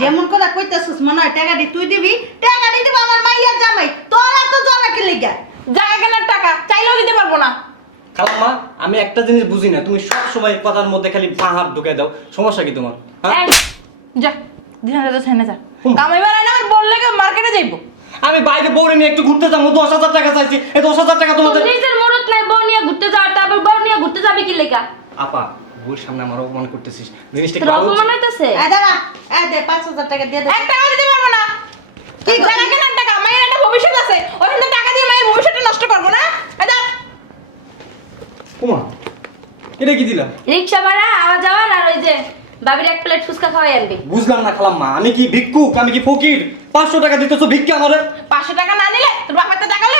যেমন করে কইতাছিস মনে হয় টাকা দি তুই দিবি, টাকা দি দিব আমার মাইয়া জামাই, তোর এত জ্বালা কি লাগা? জায়গা কেনার টাকা চাইলেও দিতে পারবো না। খালাম্মা আমি একটা জিনিস বুঝি না, তুমি সব সময় কথার মধ্যে খালি পা হাত ঢুকাই দাও, সমস্যা কি তোমার? হ্যাঁ? এই, যা দিনা যা ছেনে যা কামাই বেড়াই না আর বললে কি মার্কেটে যাইবো। আমি বাইরে বউরে নিয়ে একটু ঘুরতে যাবো, 10,000 টাকা চাইছি, এই 10,000 টাকা তোমাদের। নিজের মুরত নাই বউ নিয়ে ঘুরতে যাওয়ার, তারপর বউ নিয়ে ঘুরতে যাবে কি লেগা? আপা বউর সামনে আমার অপমান করতেছিস, জিনিসটা তোর কি ভালো? অপমান হইতাছে? এই দাঁড়া, এই দে 5,000 টাকা দিয়ে দে। এক টাকা দিতে পারবো না। কি জায়গা কেনার টাকা, মায়ের একটা ভবিষ্যৎ আছে, ওখানে টাকা দিয়ে মায়ের ভবিষ্যৎটা নষ্ট করবো না। এই যা। কুমা এটা কি দিলা? রিকশা ভাড়া আওয়া যাওয়ার আর ওই যে বাবির এক প্লেট ফুচকা খাওয়াই আনবি। বুঝলাম না খালাম্মা, আমি কি ভিক্ষুক, আমি কি ফকির? 500 টাকা দিতেছো ভিক্ষা আমারে? 500 টাকা না নিলে তোর বাপেরটা টাকা লে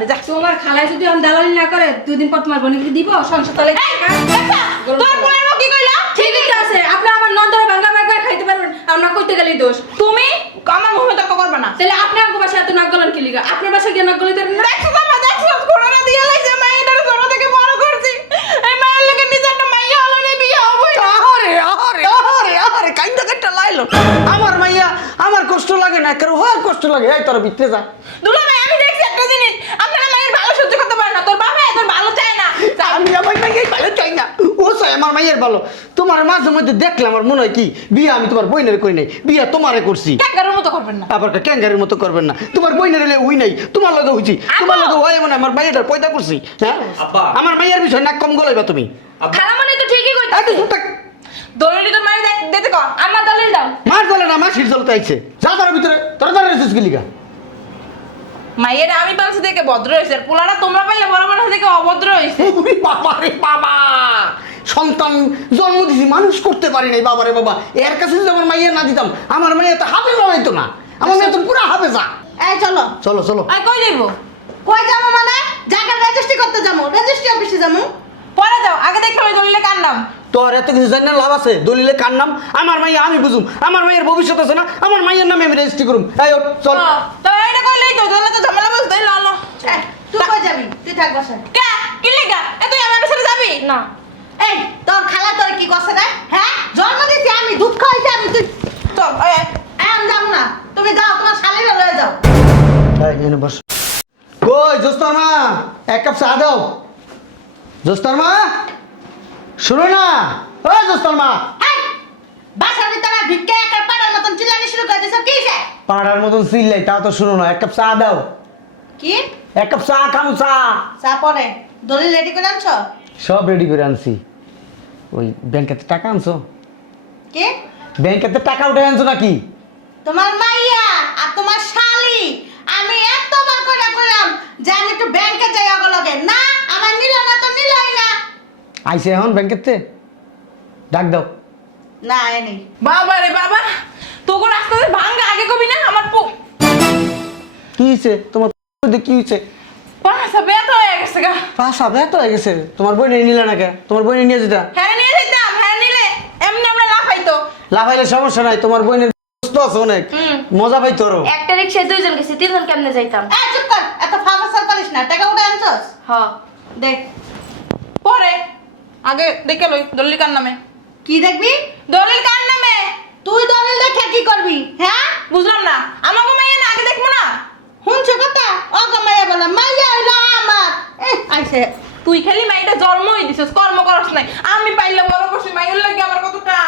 দে যা। তোমার খালাই যদি আমি দালালি না করে 2 দিন পর তোমার বোনকে দিব সংসার তলে। এই, দেখছা? তোর বোনের বউ কি কইলা? ঠিকই তো আছে, আপনি আমার নন্দরে ভাঙা ভাঙা খাইতে পারবেন, আমরা কইতে গেলেই দোষ। তুমি আমার মুখে তর্ক করবে না। তাহলে আপনি আমার বাসায় এত নাক গলান কি লিগা? আপনার বাসায় গিয়ে নাক গলাইতে পারেন না? দেখছো তো, দেখছো ঘোড়া দিয়ে লাইছে, মায়ের ছোট থেকে বড় করছি, এই মায়ের লোকের নিজে একটা মাইয়া হলো না, বিয়ে হবই না। আরে কাইন্দা কাইটা লাইলো আমার মাইয়া, আমার কষ্ট লাগে না, কারো হয় কষ্ট লাগে। এই তোর ভিতরে যা। দুলা ভাই আমি দেখছি একটা জিনিস, আপনারা মায়ের ভালো সহ্য করতে পারে না, তোর বাবা তোর ভালো চায় না। আমি আমার মাইয়াই ভালো চাই না, ও চাই আমার মাইয়ের ভালো। তোমার মাঝে মধ্যে দেখলে আমার মনে হয় কি বিয়ে আমি তোমার বইনের করি নাই, বিয়ে তোমারে করছি। ক্যাঙ্গারুর মতো করবেন না। আবার ক্যাঙ্গারের মতো করবেন না, তোমার বইনের হলে হই নাই, তোমার লগে হইছি, তোমার লগে হয় মানে আমার মাইয়াটার পয়দা করছি। হ্যাঁ আব্বা। আমার মাইয়ার বিষয় নাক কম গলাইবা তুমি। আব্বা খালামণি তো ঠিকই এই কইতাছে। তুই চুপ থাক। দলিলি তোর মায়ের দিতে কর। আমার দলিল দাও। মার চলে না, মাসির চলতে আইছে, যা তোর ভিতরে, তোর দাঁড়িয়েছিস গিলিগা। মায়ের আমি পালছি দেখে ভদ্র হয়েছে, আর পোলারা তোমরা পাইলে বড় মানুষ দেখে অভদ্র হয়েছে। ওরে বাবা রে বাবা, সন্তান জন্ম দিছি মানুষ করতে পারি নাই বাবা রে বাবা। এর কাছে যদি আমার মাইয়া না দিতাম, আমার মাইয়া তো হাফে হইতো না, আমার মেয়ে তো পুরো হাফে যা। এই চলো। চলো চলো। আর কই যাইবো? কই যাবো মানে? জায়গা রেজিস্ট্রি করতে যাবো, রেজিস্ট্রি অফিসে যাবো। পরে যাও, আগে দেখো ওই দলিলে কার নাম। তোর এত কিছু জানি না, লাভ আছে? দলিলে কার নাম? আমার মাইয়া আমি বুঝুম, আমার মাইয়ের ভবিষ্যৎ আছে না, আমার মাইয়ের নামে আমি রেজিস্ট্রি করুম। এই ওঠ, চল। তো এইটা কইলেই তো দলিলে তো ঝামেলা বুঝতে লালো। এই, তুই কই যাবি? তুই থাক বাসায়। কে কি লেগা এ তুই আমার সাথে যাবি না এই তোর খালা তোর কি করছে রে? হ্যাঁ জন্ম দিছি আমি, দুধ খাইছি আমি, তুই চল আমি যাবো না, তুমি যাও তোমার শালিরা লয়ে যাও। এই এনে বস। কই জোস্তার মা, এক কাপ চা দাও। জোস্তার মা, শুনো না? ওই জোস্তার মা। এই বাসার ভিতরে ভিক্ষা একটা পাড়ার মতন চিল্লানি শুরু করে দিছো, কি হইছে? পাড়ার মতন চিল্লাই, তাও তো শুনো না। এক কাপ চা দাও, কি এক কাপ চা খামু, চা। চা পরে দলিল রেডি করে আনছো? সব রেডি করে আনছি। ওই ব্যাংকেতে টাকা আনছো? কি ব্যাংকেতে টাকা উঠে আনছো নাকি? তোমার মাইয়া আর তোমার শালি আমি এতবার করে কইলাম যে আমি একটু ব্যাংকে যাই অগলগে, না আমার নিল না তো নিলই না। আইসে এখন ব্যাংকেতে? ডাক দাও। না এনে বাবা রে বাবা, তোকে রাস্তাতে ভাঙ্গা আগে কবি না আমার কি হয়েছে তোমার? কি হয়েছে? পাশা ব্যথা হয়ে গেছে গা। পাশা ব্যথা হয়ে গেছে। তোমার বই নিলে না কে? তোমার বই নিয়ে যেটা হ্যাঁ নিয়ে যেতাম, হ্যাঁ নিলে এমনি আমরা লাফাইতো। লাফাইলে সমস্যা নাই, তোমার বইনের আছে অনেক মজা পাইতো আরো। একটা রিকশায় 2 জন গেছি, 3 জন কেমনে যাইতাম? এই চুপ কর, এত ফাফাসার করিস না, টাকা উঠে আনছস? হ দেখ পরে আগে দেখে লই দলিল কার নামে। কি দেখবি? দলিল কার নামে তুই দলিল দেখে কি করবি? হ্যাঁ বুঝলাম না, আমাকে মাইয়া না আগে দেখবো না? শুনছো কথা? অগো মাইয়া বলা মাইয়া হইলো আমার। আইছে তুই খালি মাইটা জন্মই দিছিস, কর্ম করস নাই। আমি পাইলে বড় করছি, মাইয়ের লাগে আমার কতটা।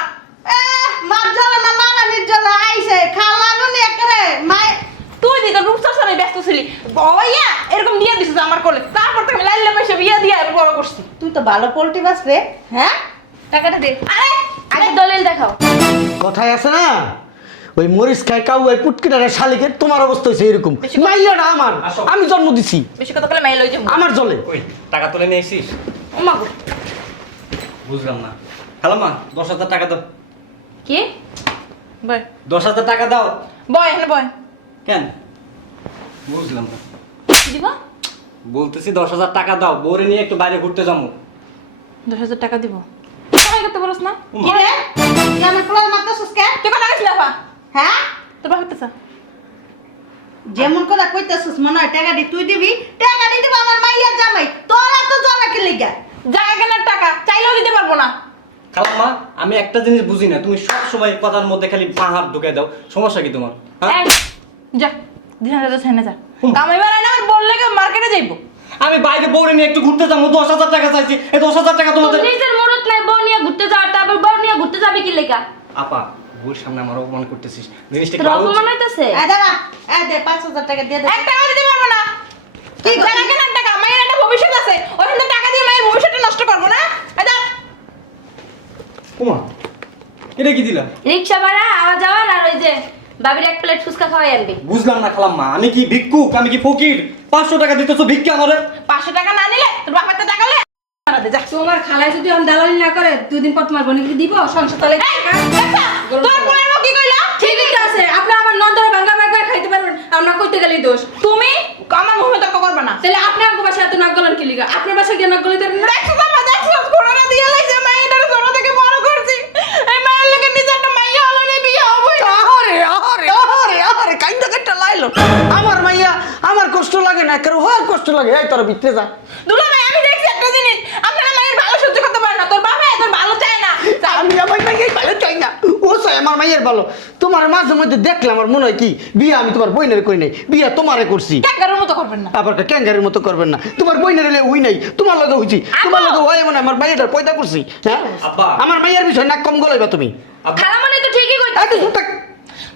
মার জ্বালা না মারানির জ্বালা আইছে, খালানুনি একেবারে মাই। তুই দিকে রূপসার সাথে ব্যস্ত ছিলি, ভাইয়া এরকম দিয়ে দিছিস আমার কোলে, তারপর থেকে আমি লাইলে পয়সা বিয়ে দিয়ে আমি বড় করছি। তুই তো ভালো পোল্ট্রি বাস রে। হ্যাঁ টাকাটা দে। আরে আগে দলিল দেখাও। কথায় আছে না, ওই মরিচ খায় কাউ ওই পুটকিটারে শালিকের, তোমার অবস্থা হয়েছে এরকম। বেশি কথা- মাইয়াটা আমার, আসো। আমি জন্ম দিছি, বেশি কথা বলে মাইল লই যাবো। আমার জলে। ওই টাকা তুলে নিয়ে আসিস? ওমা গো, বুঝলাম না। খালাম্মা 10,000 টাকা দাও। কি? বয় 10,000 টাকা দাও। বয় এখানে বয়। কেন? বুঝলাম না। কি দিবা? বলতেছি 10,000 টাকা দাও, বউরে নিয়ে একটু বাইরে ঘুরতে যাবো। 10,000 টাকা দিব। সবাই করতে পারস না? কি রে? তুই আমার পোলার মারতেছিস কে? তুই কথা কইস না পা। হ্যাঁ তোর বাপ হইতেছে। যেমন করে কইতাছিস মনে হয় টাকা দি তুই দিবি, টাকা দি দিব আমার মাইয়া জামাই, তোর এত জ্বালা কি লাগা? জায়গা কেনার টাকা চাইলেও দিতে পারবো না। খালাম্মা আমি একটা জিনিস বুঝি না, তুমি সব সময় কথার মধ্যে খালি বাঁ হাত ঢুকাই দাও, সমস্যা কি তোমার? হ্যাঁ? এই, যা দিনা যা ছেনে যা কামাই বেড়াই না আমার বললে কেউ মার্কেটে যাইবো আমি বাইরে বউরে নিয়ে একটু ঘুরতে যাবো, 10,000 টাকা চাইছি, এই 10,000 টাকা তোমাদের। তোর নিজের মুরত নাই বউ নিয়ে ঘুরতে যাওয়ার, তারপর বউ নিয়ে ঘুরতে যাবি কি লেগা? আপা বউর সামনে আমার অপমান করতেছিস, জিনিসটা তোর অপমান হইতাছে? এই দাঁড়া, এই দে 5,000 টাকা দিয়ে দে। এক টাকা দিতে পারবো না কি জায়গা কেনার টাকা মায়ের একটা ভবিষ্যৎ আছে ওখান থেকে টাকা দিয়ে মায়ের ভবিষ্যৎটা নষ্ট করবো না এটা কুমা এটা কি দিলা? রিকশা ভাড়া আওয়া যাওয়ার আর ওই যে বাবির এক প্লেট ফুচকা খাওয়াই আনবি। বুঝলাম না খালাম্মা, আমি কি ভিক্ষুক, আমি কি ফকির? 500 টাকা দিতেছো ভিক্ষা আমারে? 500 টাকা না নিলে তোর বাপের তো টাকা লে যা তোমার খালাই যদি আমি দালালি না করে 2 দিন পর তোমার বোনকে দিব সংসার তলে এই, দেখা, তোর বোনের বউ কি কইলা ঠিকই তো আছে, আপনি আমার নন্দরে ভাঙা ভাঙা খাইতে পারবেন, আমরা কইতে গেলেই দোষ। তুমি আমার মুখে তর্ক করবে না তাহলে আপনি আমার বাসায় এত নাক গলান কি লিগা? আপনার বাসায় গিয়ে নাক গলাইতে পারেন না? দেখছো বাবা দেখছো করোনা দিয়ে লাইছে মায়ের ছোট থেকে বড় করছি এই মায়ের লোকের নিজে একটা মাইয়া হলো না বিয়ে হবই না আহারে আহারে আহারে আহারে কাইন্দা কাইন্দা লাইলো আমার মাইয়া আমার কষ্ট লাগে না, কেন হওয়ার কষ্ট লাগে। এই তোর ভিতরে যা। দুলা ভাই আমি দেখছি একটা জিনিস আপনারা মায়ের ভালো সহ্য করতে পারেন না তোর বাবা তোর ভালো চায় না আমি আমার মাইয়ার ভালো চাই না, ও চাই আমার মাইয়ের ভালো। তোমার মাঝে মধ্যে দেখলে আমার মনে হয় কি বিয়ে আমি তোমার বইনের করি নাই, বিয়ে তোমারে করছি। ক্যাঙ্গারুর মতো করবেন না আবার ক্যাঙ্গারের মতো করবেন না, তোমার বইনের হলে হই নাই, তোমার লগে হইছি, তোমার লগে হয় মানে আমার মাইয়াটার পয়দা করছি। হ্যাঁ আব্বা। আমার মাইয়ার বিষয় নাক কম গলাইবা তুমি। খালামণি তো ঠিকই এই কইতাছে। তো চুপ থাক।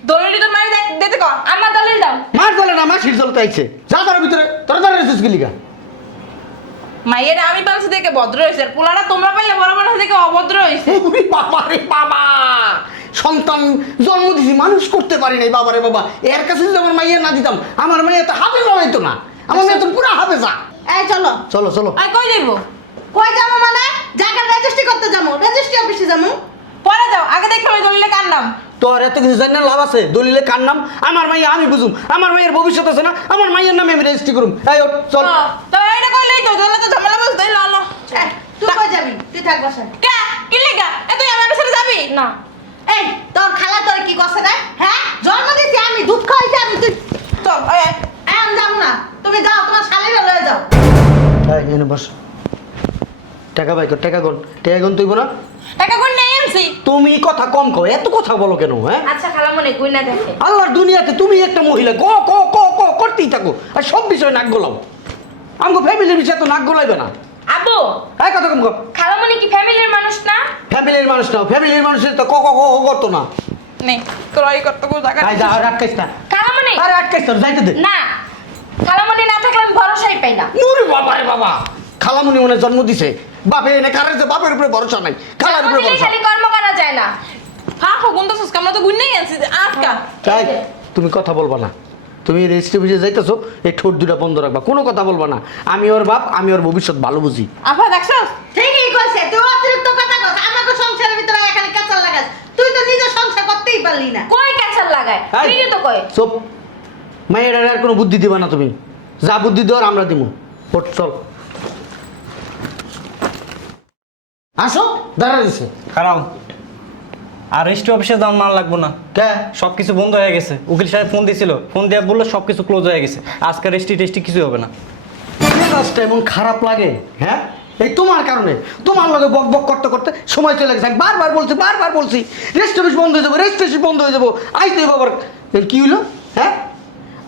দলিলি তোর মায়ের দিতে কর আমার দলিল দাও। মার চলে না, মাসির চলতে আইছে, যা তার ভিতরে তোরা তারা রেসিস গিলিগা। মায়ের আমি পালছি দেখে ভদ্র হয়েছে আর পোলাটা তোমরা পাইলে বড় বড় থেকে অভদ্র হয়েছে ওরে বাবা রে বাবা, সন্তান জন্ম দিছি মানুষ করতে পারি নাই বাবা রে বাবা। এর কাছে যদি আমার মাইয়া না দিতাম, আমার মাইয়া তো হাফেজ হইতো না, আমার মেয়ে তো পুরো হাফেজা। এই চলো। চলো চলো। আর কই যাইবো কই যাবো মানে? জায়গা রেজিস্ট্রি করতে যাবো, রেজিস্ট্রি অফিসে যাবো। পরে যাও আগে দেখো ওই দলিলে কার নাম তোর এত কিছু জানি না লাভ আছে? দলিলে কার নাম? আমার মাইয়া আমি বুঝুম, আমার মাইয়ের ভবিষ্যৎ আছে না, আমার মাইয়ের নামে আমি রেজিস্ট্রি করুম। এই ওঠ, চল। তো এইটা কইলেই তো দলিলে তো ঝামেলা বলতে ল ল এই, তুই কই যাবি? তুই থাক বাসায়। কে কি লেগা তুই আমার সাথে যাবি না এই তোর খালা তোর কি করছে রে? হ্যাঁ জন্ম দিছি আমি, দুধ খাইছি আমি, তুই চল আমি যাবো না। তুমি যাও, তোমার শালীরা লয়ে যাও। এই এনে বস। টাকা বাই কর, টাকা গন তুইব না। টাকা কোন নেই এমসি তুমি কথা কম কও, এত কথা বলো কেন? হ্যাঁ আচ্ছা খালামণি কই না দেখে। আল্লাহর দুনিয়াতে তুমি একটা মহিলা ক ক ক ক করতেই থাকো, আর সব বিষয়ে নাক গলাও। আমাকে ফ্যামিলির বিষয়ে তো নাক গলাইবে না। আব্বু এই কথা কম কর। খালামণি কি ফ্যামিলির মানুষ না? ফ্যামিলির মানুষ না, ফ্যামিলির মানুষের তো ক ক ক করতো না। নে তোর এই করতে কোন টাকা আই যা, আর আটকাইস না, খালামণি আর আটকাইস না, যাইতে দে। না, খালামণি না থাকলে আমি ভরসাই পাই না। নুরে বাবা রে বাবা, খালামুনি মনে জন্ম দিছে, বাপে এনে কারের যে বাপের উপরে ভরসা নাই, খালার উপরে জন্ম দিলেই ভরসা। খালি কর্ম করা যায় না। হাফ গুন্ডা সুস কামলা তো গুন্নেই আনছি আটকা তাই তুমি কথা বলবা না, তুমি রেজিস্ট্রি অফিসে যাইতেছো, এই ঠোঁট দুটা বন্ধ রাখবা, কোনো কথা বলবা না। আমি ওর বাপ, আমি ওর ভবিষ্যৎ ভালো বুঝি। আফা দেখছস ঠিকই কইছে, তুই অতিরিক্ত কথা কস। আমাকে সংসারের ভিতরে এখানে কাঁচাল লাগাস। তুই তো নিজে সংসার করতেই পারলি না। কই ক্যাচার লাগায়? এই, ঠিকই তো কয়। চুপ। মায়ের আর কোনো বুদ্ধি দিবা না তুমি, যা বুদ্ধি দেওয়ার আমরা দিব। ওঠ চল, আসো, দাঁড়া দিছে। খারাপ আর রেজিস্ট্রি অফিসে যাওয়ার মান লাগবো না, কে সবকিছু বন্ধ হয়ে গেছে। উকিল সাহেব ফোন দিয়েছিল, ফোন দিয়ে বললো সবকিছু ক্লোজ হয়ে গেছে, আজকে রেজিস্ট্রি টেস্ট্রি কিছু হবে না। কাজটা এমন খারাপ লাগে? হ্যাঁ এই তোমার কারণে, তোমার লগে বক বক করতে করতে সময় চলে গেছে। আমি বারবার বলছি রেজিস্ট্রি অফিস বন্ধ হয়ে যাবো, রেজিস্ট্রেশন বন্ধ হয়ে যাবো। আজ তো বাবার কি হইলো? হ্যাঁ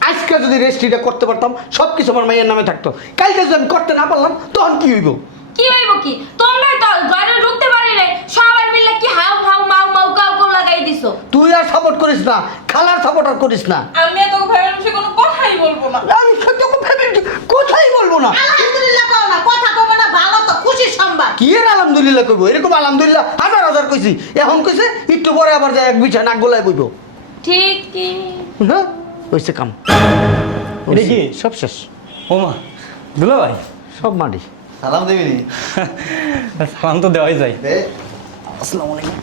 আজকে যদি রেজিস্ট্রিটা করতে পারতাম, সব কিছু আমার মাইয়ের নামে থাকতো। কালকে যদি আমি করতে না পারলাম, তখন কি হইব? কি হইব কি? তোমরাই তো ঘরে ঢুকতে পারি নাই, সবাই মিলে কি হাউ হাউ মাউ মাউ কাউ কাউ লাগাই দিছো। তুই আর সাপোর্ট করিস না, খালার সাপোর্ট আর করিস না। আমি এত ভাইয়ের বিষয়ে কোনো কথাই বলবো না আমি সত্যি ফ্যামিলি কোথায় বলবো না। আলহামদুলিল্লাহ কও না, কথা কব না, ভালো তো, খুশির সংবাদ। কি এর আলহামদুলিল্লাহ কইবো? এরকম আলহামদুলিল্লাহ হাজার হাজার কইছি, এখন কইছে একটু পরে আবার যায় এক বিছানা নাক গলায় বইব। ঠিক কি? হ্যাঁ হইছে কাম, এটা কি? সব শেষ, ওমা দুলা ভাই, সব মাটি। সালাম দেবিনি সালাম তো দেওয়াই যায়। দে আসসালামু আলাইকুম।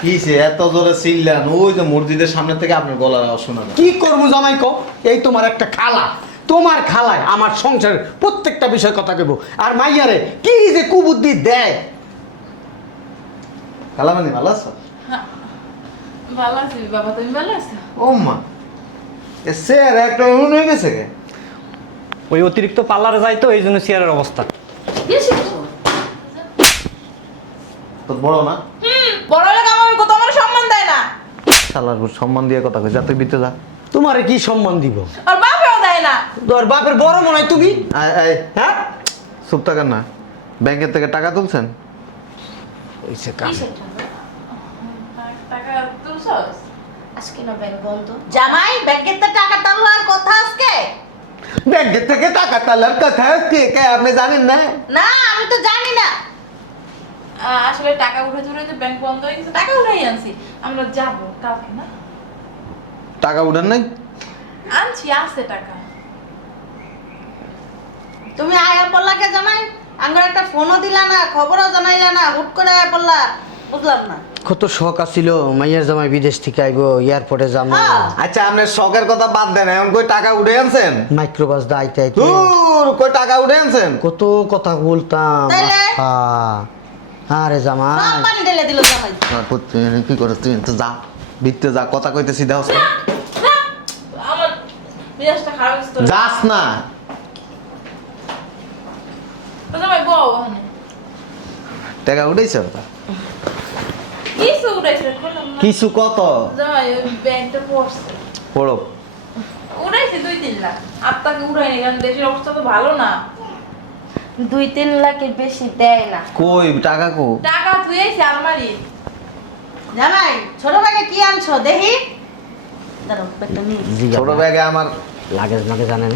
কিসে এত জোরে চিল্লান? ওই যে মসজিদের সামনে থেকে আপনার গলার আওয়াজ শোনা যায়। কি করবো জামাই কো? এই তোমার একটা খালা, তোমার খালায় আমার সংসারের প্রত্যেকটা বিষয় কথা কইব, আর মাইয়ারে কি যে কুবুদ্ধি দেয়। কালামানি ভালো আছো? ভালো আছি বাবা তুমি ভালো আছো ও মা এ স্যার একটা এমন হয়ে গেছে কে? ওই অতিরিক্ত পার্লারে যাই তো, এই জন্য চেয়ারের অবস্থা। তোর বড় না? বড় হলে আমার কত আমার সম্মান দেয় না। শালার সম্মান দিয়ে কথা কই, যা তুই ভিতরে যা। তোমারে কি সম্মান দিব? আর বাপেও দেয় না। তোর বাপের বড় মনে হয় তুমি, এই হ্যাঁ? চুপ থাকেন না। ব্যাংকের থেকে টাকা তুলছেন? ওইসে কাম। কিসের টাকা? টাকা তুলছস? আজকে না ব্যাংক বন্ধ। জামাই ব্যাংকের তো টাকা টানলার কথা আজকে। ব্যাংকের থেকে টাকা তোলার কথা কে কে আপনি জানেন না? না আমি তো জানি না। আসলে টাকা উঠাইতে উঠাইতে ব্যাংক বন্ধ হয়ে গেছে, টাকা উঠাই আনছি। আমরা যাবো কালকে না? টাকা উঠান নাই? আনছি, আছে টাকা। তুমি আয়া পড়লা কে জামাই? আঙ্গুর একটা ফোনও দিলা না, খবরও জানাইলা না, হুট করে আয়া পড়লা, বুঝলাম না। কত শখ আছিল মাইয়ার জামাই বিদেশ থেকে আইবো, এয়ারপোর্টে যাবো, হ্যাঁ। আচ্ছা আপনার শখের কথা বাদ দেন, এখন কই টাকা উঠে আনছেন? মাইক্রোবাস দা আইতে আইতে দূর কই টাকা উঠে আনছেন? কত কথা বলতাম। তাইলে? আরে জামাই সব পানি ঢেলে দিল জামাই। তুই কি করছ? তুই তো যা ভিতরে যা, কথা কইতেছি দাও। আমার মেজাজটা খারাপ হচ্ছে তো। যাস না। তো জামাই বউ ওখানে টাকা উঠাইছ? কিছু উঠাইছে, খোলাম না। কিছু কত? জামাই ওই ব্যাংকটা পড়ছে, পড়ো। উঠাইছে 2-3 লাখ। আপনাকে উঠাইনি কারণ দেশের অবস্থা তো ভালো না। 2-3 লাখের বেশি দেয় না। কই টাকা কো? টাকা ধুয়েছে আলমারি। জামাই ছোট ভাইকে কি আনছো দেখি? দাঁড়াও একটা নিয়ে। ছোট ব্যাগে আমার লাগেজ নাকি জানেন?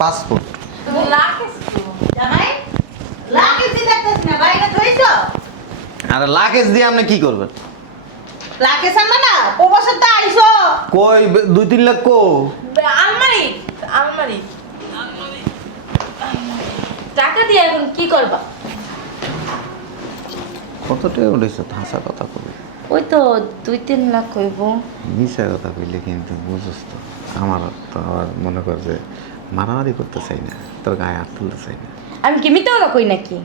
পাসপোর্ট। তুমি লাখেছ তো। জামাই লাকি দিতেছ না, বাইরে ধইছো? আর লাগেজ দিয়ে আপনি কি করবেন? লাকি সামনে না, প্রবাসে তো আইছো। কই 2-3 লাখ কো? আলমারি আলমারি টাকা দিয়ে এখন কি করবা? কত টাকা উঠাইছ? হাসা কথা কবি। ওই তো 2-3 লাখ হইব। মিশা কথা কইলে কিন্তু বুঝছ তো, আমার তো আবার মনে কর যে মারামারি করতে চাই না, তোর গায়ে হাত তুলতে চাই না। আমি কি মিথ্যা কথা কই নাকি?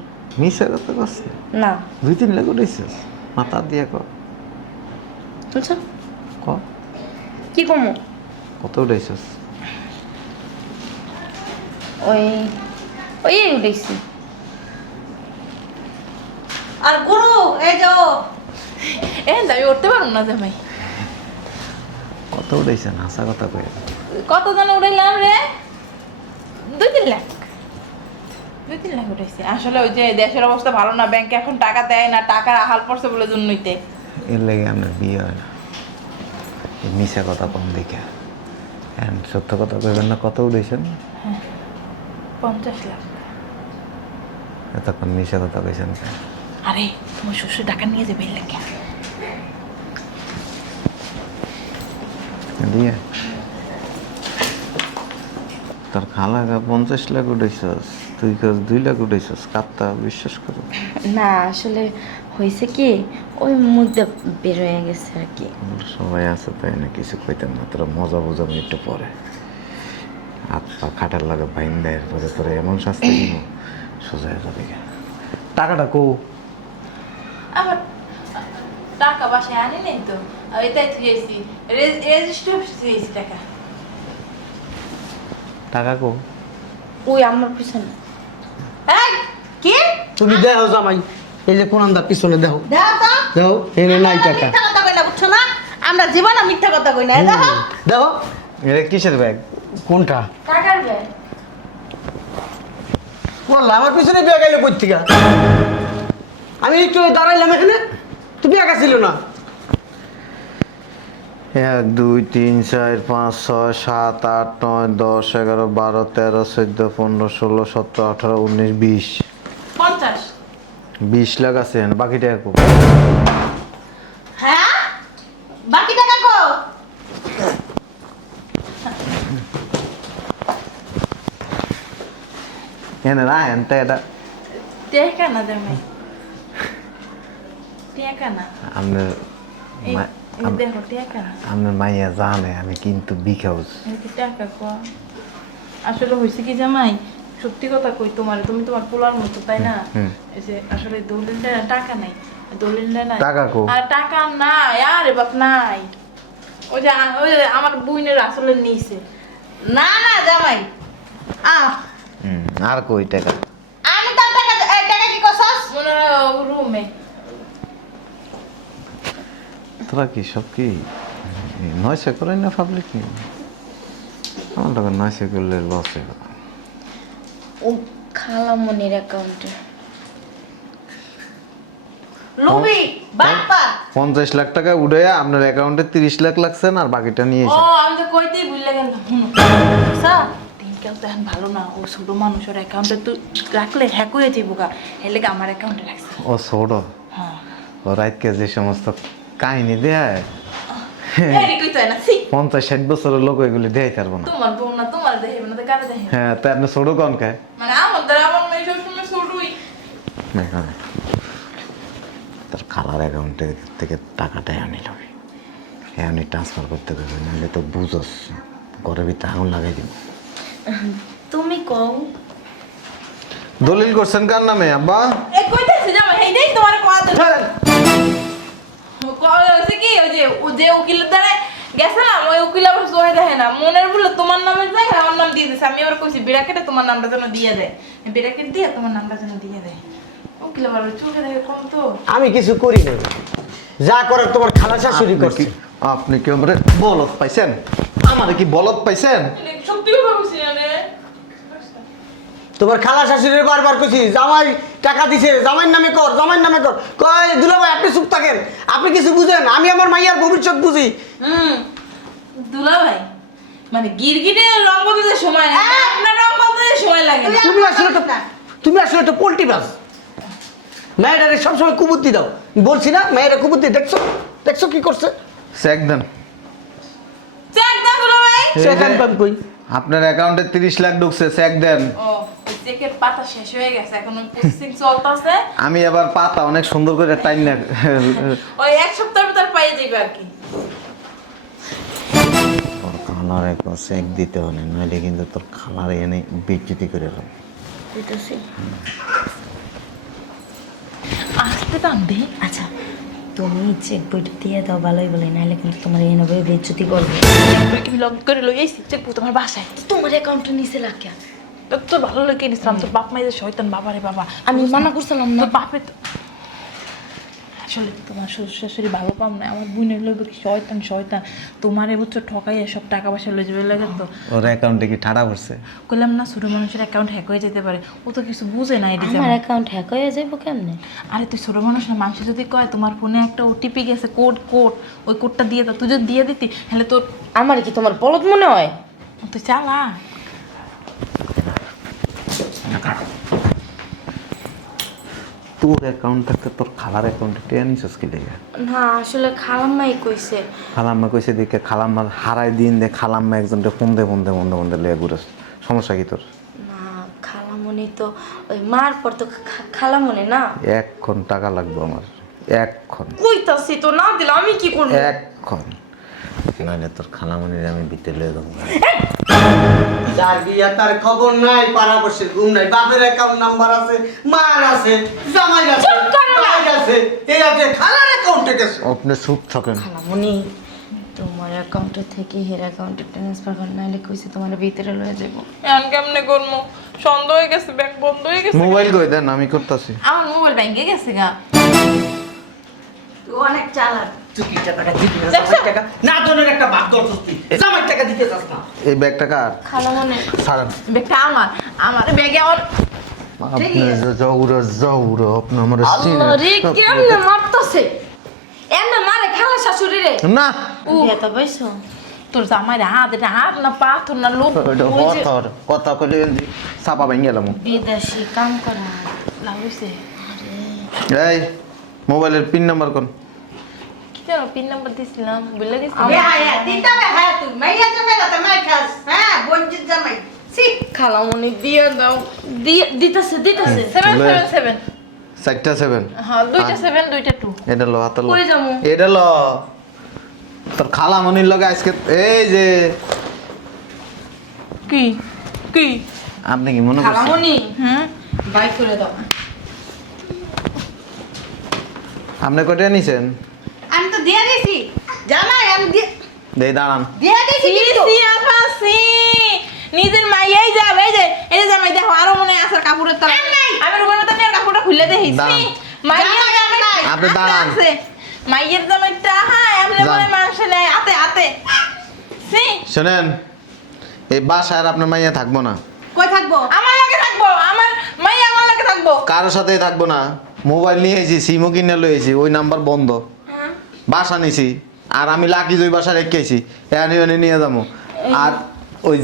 মিশা কথা কস না। না 2-3 লাখ উঠাইছিস? মাথা দিয়ে ক বুঝছো ক কি কমো? কত উঠাইছিস? ওই ওই উঠেছি। আর গুরু এই যে ও। আমি উঠতে পারবো না জামাই। কত উঠাইছেন? হাসা কথা কই। কত জন উঠাইলাম রে? 2-3 লাখ। 2-3 লাখ উঠাইছি। আসলে ওই যে দেশের অবস্থা ভালো না, ব্যাংকে এখন টাকা দেয় না, টাকার আহাল পড়ছে বলে জন্যইতে। এর লাগে আপনার বিয়ে হয় না। এই মিশা কথা কম দেখে সত্য কথা কইবেন না। কত উঠেছেন? 50 লাখ। এতক্ষণ মিশা কথা কইছেন কেন? আরে তোমার শ্বশুর টাকা নিয়ে যাবে এই লেগে। দিয়ে তোর খালাগা 50 লাখ উঠেছিস, তুই কাজ 2 লাখ উঠেছিস। কাত্তা বিশ্বাস করো না আসলে হয়েছে কি ওই মুখটা বের হয়ে গেছে আর কি। সবাই আছে তাই না, কিছু কইতাম না। তোরা মজা বুঝাবো একটু পরে। হাত পা খাটার লাগে বাইন দেয়, পরে তোরা এমন শাস্তি দিব সোজা হয়ে যাবে। টাকাটা কো? আবার টাকা বাসায় আনি নাই তো, এটাই থুয়েছি। রেজিস্টার থুয়েছি টাকা। টাকা কো? ওই আমার পিছনে। এই কি? তুমি দেখো জামাই, এই যে কোনান্দার পিছনে দেখো, দাও তো। দেখো এনে নাই আমরা টাকা। মিথ্যা কথা কই না, বুঝছো না? আমরা জীবনে মিথ্যা কথা কই না, এই দেখো। দেখো এটা কিসের ব্যাগ? কোনটা? টাকার ব্যাগ। বললাম আমার পিছনে বিয়ে গেলে কই থেকে? আমি একটু দাঁড়াইলাম এখানে, তুমি একা ছিল না। 1 2 3 4 5 6 7 8 9 10 11 12 13 14 15 16 17 18 19 20 50। 20 লাখ আছে। বাকি টাকা কো? হ্যাঁ বাকি টাকা কো? এনে না এনটা এটা টাকা না জামাই, টাকা না। আপনার এই দেখো টাকা না। আপনার মাইয়া জানে আমি কিন্তু বিখাউস। এই টাকা কম। আসলে হয়েছে কি জামাই, সত্যি কথা কই তোমার, তুমি তোমার পোলার মতো তাই না? এই যে আসলে দলিলটা টাকা নাই, দলিলটা নাই। টাকা কো? আর টাকা নাই, আরে বাপ নাই। ওই যে আমার বুইনের আসলে নিছে। না না জামাই আর কই টাকা? আমি তো টাকা এই টাকা কি করছস? মনে হয় রুমে তোরা কি সব কি নয়সে করে না পাবলিক নি আমার লোক নয়সে করলে লস হয়ে গেল ও খালামনির অ্যাকাউন্টে লুবি বাপ্পা 50 লাখ টাকা উড়ে আপনার অ্যাকাউন্টে 30 লাখ লাগছে না আর বাকিটা নিয়ে ও এসে আমি তো কইতেই ভুলে গেলাম স্যার দিনকাল তো এখন ভালো না ও ছোট মানুষের অ্যাকাউন্টে তো রাখলে হ্যাক হয়ে যাবো গা এলে আমার অ্যাকাউন্টে রাখছে ও ছোট হ্যাঁ ও রাতকে যে সমস্ত কাহিনী দেয় এই কইতো না সি 50-60 বছরের লোক এগুলি দেয় পারবো না তোমার বউ না তোমার দেহে না তো কারে দেহে হ্যাঁ তা আপনি ছোট কোন খায় মানে আমার মেয়ে সবসময় ছোটই তার খালার অ্যাকাউন্টে থেকে টাকাটা আনিল এমনি ট্রান্সফার করতে দেবে নাহলে তো বুঝোস ঘরের ভিতরে আগুন লাগাই দিব তুমি কও দলিল করছেন কার নামে আব্বা এ কইতেছে জামা হেই দেই তোমার কথা কইছে কি ওই যে উকিলের দ্বারা গেছিলাম ওই উকিল আবার সহায় দেয় না মনের বলে তোমার নামের জায়গায় আমার নাম দিয়ে দিছে আমি ওর কইছি বিরাকেটে তোমার নামটা যেন দিয়ে দেয় বিরাকেট দিয়ে তোমার নামটা যেন দিয়ে দেয় উকিল আবার চোখে দেখে কম তো আমি কিছু করি নাই, যা করার তোমার খালা শাশুড়ি করছে। আপনি কি আমারে বলদ পাইছেন আমারে কি বলদ পাইছেন সত্যি কথা বলছি মানে তোমার খালা শাশুড়ি বারবার কইছি জামাই টাকা দিছে, জামাইয়ের নামে কর, জামাইয়ের নামে কর। কয় দুলা ভাই আপনি চুপ থাকেন, আপনি কিছু বুঝেন, আমি আমার মাইয়ার ভবিষ্যৎ বুঝি। দুলা ভাই মানে গিরগিরে রং বদলাতে সময় লাগে না, আপনার রং বদলাতে সময় লাগে না। তুমি আসলে তো পোল্ট্রি বাস। মেয়েটারে সবসময় কুবুদ্ধি দাও, বলছি না মেয়েরা কুবুদ্ধি, দেখছো দেখছো কি করছে। চেক দেন চেক দাও দুলা ভাই। সেখান পাম কই আপনার অ্যাকাউন্টে 30 লাখ ঢুকছে চেক দেন ও চেকের পাতা শেষ হয়ে গেছে এখন প্রসেসিং চলতেছে আমি আবার পাতা অনেক সুন্দর করে টাইম না ওই এক সপ্তাহের ভিতর পাইয়ে যাবে আর কি। তোর খালার একটা চেক দিতে হবে নইলে কিন্তু তোর খালার এনে বিচ্যুতি করে দেবে দিতেছি আসতে টানবে আচ্ছা তুমি চেক বইটা দিয়ে দাও ভালোই বলে নাহলে কিন্তু তোমার এই নবে বেজ্জতি করবে কি লগ করে লই আইছি চেক বই তোমার বাসায় তোমার অ্যাকাউন্টে নিচে রাখিয়া তোর ভালো লাগে নিছিলাম তোর বাপ মাই যে শয়তান বাবা রে বাবা আমি মানা করছিলাম না তোর বাপে আসলে তোমার শ্বশুর শাশুড়ি ভালো পাম না আমার বোনের লইব কি শয়তান শয়তান তোমার এবছর ঠকাইয়া সব টাকা পয়সা লই যাবে লাগে তো ওর অ্যাকাউন্টে কি ঠাড়া পড়ছে কইলাম না ছোট মানুষের অ্যাকাউন্ট হ্যাক হয়ে যেতে পারে ও তো কিছু বুঝে না এটি আমার অ্যাকাউন্ট হ্যাক হয়ে যাবে কেমনে আরে তুই ছোট মানুষ না মানুষ যদি কয় তোমার ফোনে একটা ওটিপি গেছে কোড ওই কোডটা দিয়ে দাও তুই যদি দিয়ে দিতি তাহলে তোর আমার কি তোমার বলদ মনে হয় তুই চালা তোর অ্যাকাউন্ট থাকতে তোর খালার অ্যাকাউন্টে টেয়া নিছিস কি লেগে না আসলে খালাম্মাই কইছে খালাম্মা কইছে দেখে খালাম্মা হারাই দিন দে খালাম্মা একজনকে ফোনদে লেগে ঘুরেস সমস্যা কি তোর না খালামনি তো ওই মার পর তো খালামনি না এক্ষণ টাকা লাগবে আমার এক্ষণ কইতাছি তো না দিলে আমি কি করব এক্ষণ নাহলে তোর খালামনির আমি বিতে লয়ে দেবো যার বিয়া তার খবর নাই, পাড়া বসে ঘুম নাই, বাপের অ্যাকাউন্ট নাম্বার আছে, মার আছে, জামাই আছে, ভাই আছে, এই আছে খালার অ্যাকাউন্টে গেছে। আপনি চুপ থাকেন খালামনি তোমার অ্যাকাউন্টে থেকে হের অ্যাকাউন্টে ট্রান্সফার কর নাইলে কইছে তোমার ভিতরে লয়ে যাব এখন কেমনে করবো সন্দেহ হয়ে গেছে ব্যাংক বন্ধ হয়ে গেছে মোবাইল কই দেন আমি করতেছি আমার মোবাইল ব্যাংকে গেছে গা অনেক চালাক। চুকি টাকাটা দিতে না, জামাই টাকা না দনের একটা ভাগ করছিস তুই, জামাই টাকা দিতে চাস না। এই ব্যাগটা কার খালামনি ছাড়েন ব্যাগটা আমার ব্যাগে আমার আপনি যাউরা আপনি আমার আল্লাহ রে কেমনে মারতাছে এমনে মারে খালা শাশুড়ি রে না বিয়াটা পাইছো তোর জামাই হাত এটা হাত না পাথর না লোক ওই যে কথা কইলে চাপা ভেঙে গেলাম বিদেশি কাম করা লাভ হইছে এই মোবাইলের পিন নাম্বার কোন কি জানো পিন নাম্বার দিছিলাম বলে দিছি তিনটা হ্যাঁ তুই মাইয়া জামাই রাতে মাই খাস, হ্যাঁ বঞ্চিত জামাই সি খালামনি দিয়ে দাও দিতেছে 777 চারটা 7 হ্যাঁ দুইটা 7 দুইটা 2 এটা লো হাতে লো কই যামু এটা লো তোর খালা মনির লগে আজকে এই যে কি কি আপনি কি মনে করছেন খালামনি হুম বাই করে দাও আপনি কয়টা নিছেন আমি তো দিয়ে দিছি জামাই, আমি দেই দাঁড়ান দিয়ে দিছি কিন্তু সি আপাসি নিজের মাইয়াই যাবে এই যে জামাই দেখো আরো মনে হয় আসার কাপড়ের তলা আমি রুমের মধ্যে নিয়ে কাপড়টা খুলে দেই দাঁড়ান। মাইয়া যাবে আপনি দাঁড়ান। মাইয়ের জামাই টাহা এমনি যান। বলে মানুষ নেয় আতে আতে সি শোনেন, এই বাসায় আর আপনার মাইয়া থাকবো না, কই থাকবো? আমার লাগে থাকবো, আমার মাইয়া আমার লাগে থাকবো। কারোর সাথেই থাকবো না। মোবাইল নিয়ে এসেছি, সিমও কিনে লয়েছি, ওই নাম্বার বন্ধ। বাসা নিছি, আর আমি লাকি ওই বাসা রেখেছি, এনে নিয়ে যাবো। আর ওই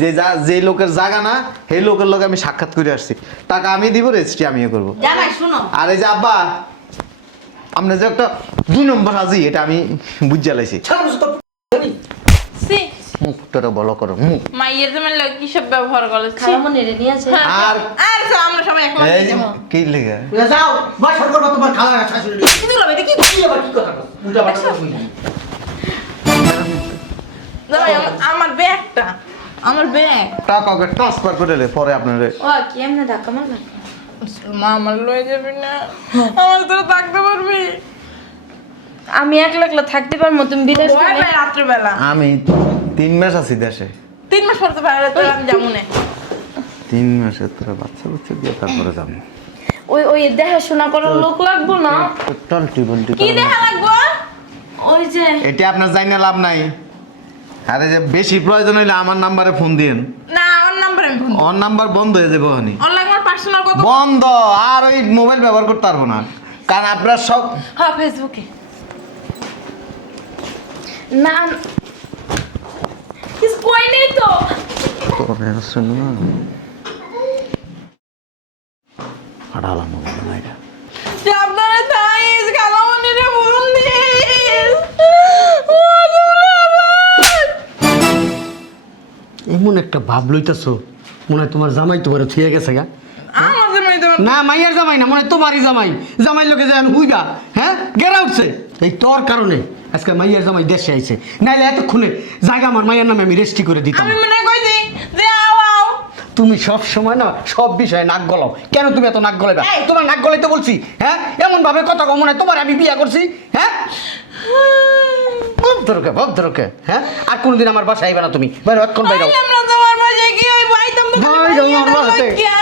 যে লোকের জায়গা না, সেই লোকের লোক আমি সাক্ষাৎ করে আসছি, টাকা আমি দিব, রেজিস্ট্রি আমিও করবো। জামাই শুনো, আর এই যে আব্বা, আপনার যে একটা 2 নম্বর হাজি, এটা আমি বুঝে লাইছি। সি মুখটা বলো করো মুখ। মাইয়ের জামাই লাগে কি সব ব্যবহার করে খালামণি রে নিয়ে আছে আর আর তো আমরা সবাই একমত এই যে কি লেগে যাও বাসর করবো তোমার খালা শাশুড়ি কি দিলাম এটা কি? কি আবার কি কথা বল? উল্টা পাল্টা কথা বলবি না। জামাই আমার ব্যাগটা, আমার ব্যাগ টাকাকে ট্রান্সফার করে দিলে পরে আপনারে। ও কি এমনি ধাক্কা মারলা মা আমার লয়ে যাবি না, আমার তোরা থাকতে পারবি? আমি একলা একলা থাকতে পারবো, তুমি বিদেশ ভয় পাই রাত্রেবেলা। আমি 3 মাস আছি দেশে। 3 মাস পড়তে পারলে তো আমি যাবো না। 3 মাসের তোরা বাচ্চা বাচ্চা দিয়ে তারপরে যাবো। ওই দেখাশোনা করার লোক লাগবো না? টলটি বলটি কি দেখা লাগবো? ওই যে এটা আপনার জানি না লাভ নাই। আরে যে বেশি প্রয়োজন হইলে আমার নাম্বারে ফোন দিন। না আমার নাম্বার আমি ফোন ওর নাম্বার বন্ধ হয়ে যাবে ওখানে। অনলাইন আমার পার্সোনাল কত? বন্ধ, আর ওই মোবাইল ব্যবহার করতে পারবো না, কারণ আপনার সব হ্যাঁ ফেসবুকে। না কিছু কই নেই তো। হারালাম মোবাইল না এটা। সাবধানে থাকিস, খালামণিরে ফোন দিস। এমন একটা ভাব লইতেছো, মনে হয় তোমার জামাই তোমার থুয়ে গেছে গা। আমার জামাই তো না মাইয়ার জামাই না, মনে হয় তোমারই জামাই। জামাই লোকে যায় হুইগা, হ্যাঁ গেরা উঠছে এই তোর কারণে। আজকে মাইয়ার জামাই দেশে আইছে, নাইলে এতক্ষণে জায়গা আমার মাইয়ার নামে আমি রেজিস্ট্রি করে দিতাম। আমি মনে কইছি যে আও আও। তুমি সব সময় না সব বিষয়ে নাক গলাও কেন? তুমি এত নাক গলাইবা? তোমার নাক গলাইতে বলছি? হ্যাঁ এমন ভাবে কথা কম, মনে হয় তোমার আমি বিয়া করছি। হ্যাঁ ভদ্রকে হ্যাঁ, আর কোনদিন আমার বাসায় আইবা না তুমি। বাইরে অক্ষণ বাইরে আইলাম না তোমার বাসায়, কি হইব? আইতাম তো খালি বাইরে আমার মাইয়াটা বাসায়। লইয়া।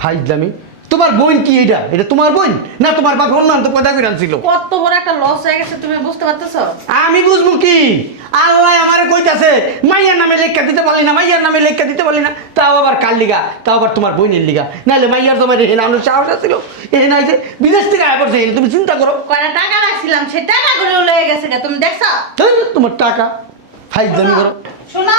ফাইজলামি। তোমার বোন কি এটা? এটা তোমার বোন না তোমার বাপ অন্য তো পয়দা করে আনছিল? কত বড় একটা লস হয়ে গেছে তুমি বুঝতে পারতেছো? আমি বুঝবো কি? আল্লাহ আমারে কইতাছে মাইয়ার নামে লেখা দিতে পারলি না, মাইয়ার নামে লেখা দিতে পারলি না, তাও আবার কার লিগা? তাও আবার তোমার বোনের লিগা। নাহলে মাইয়ার তোমার এখানে আমার সাহস ছিল, এখানে আইছে বিদেশ থেকে আয়া পড়ছে। তুমি চিন্তা করো, কয়টা টাকা রাখছিলাম সে টাকাগুলো লয়ে গেছে গা, তুমি দেখছো? তোমার টাকা ফাইজলামি করো। শোনো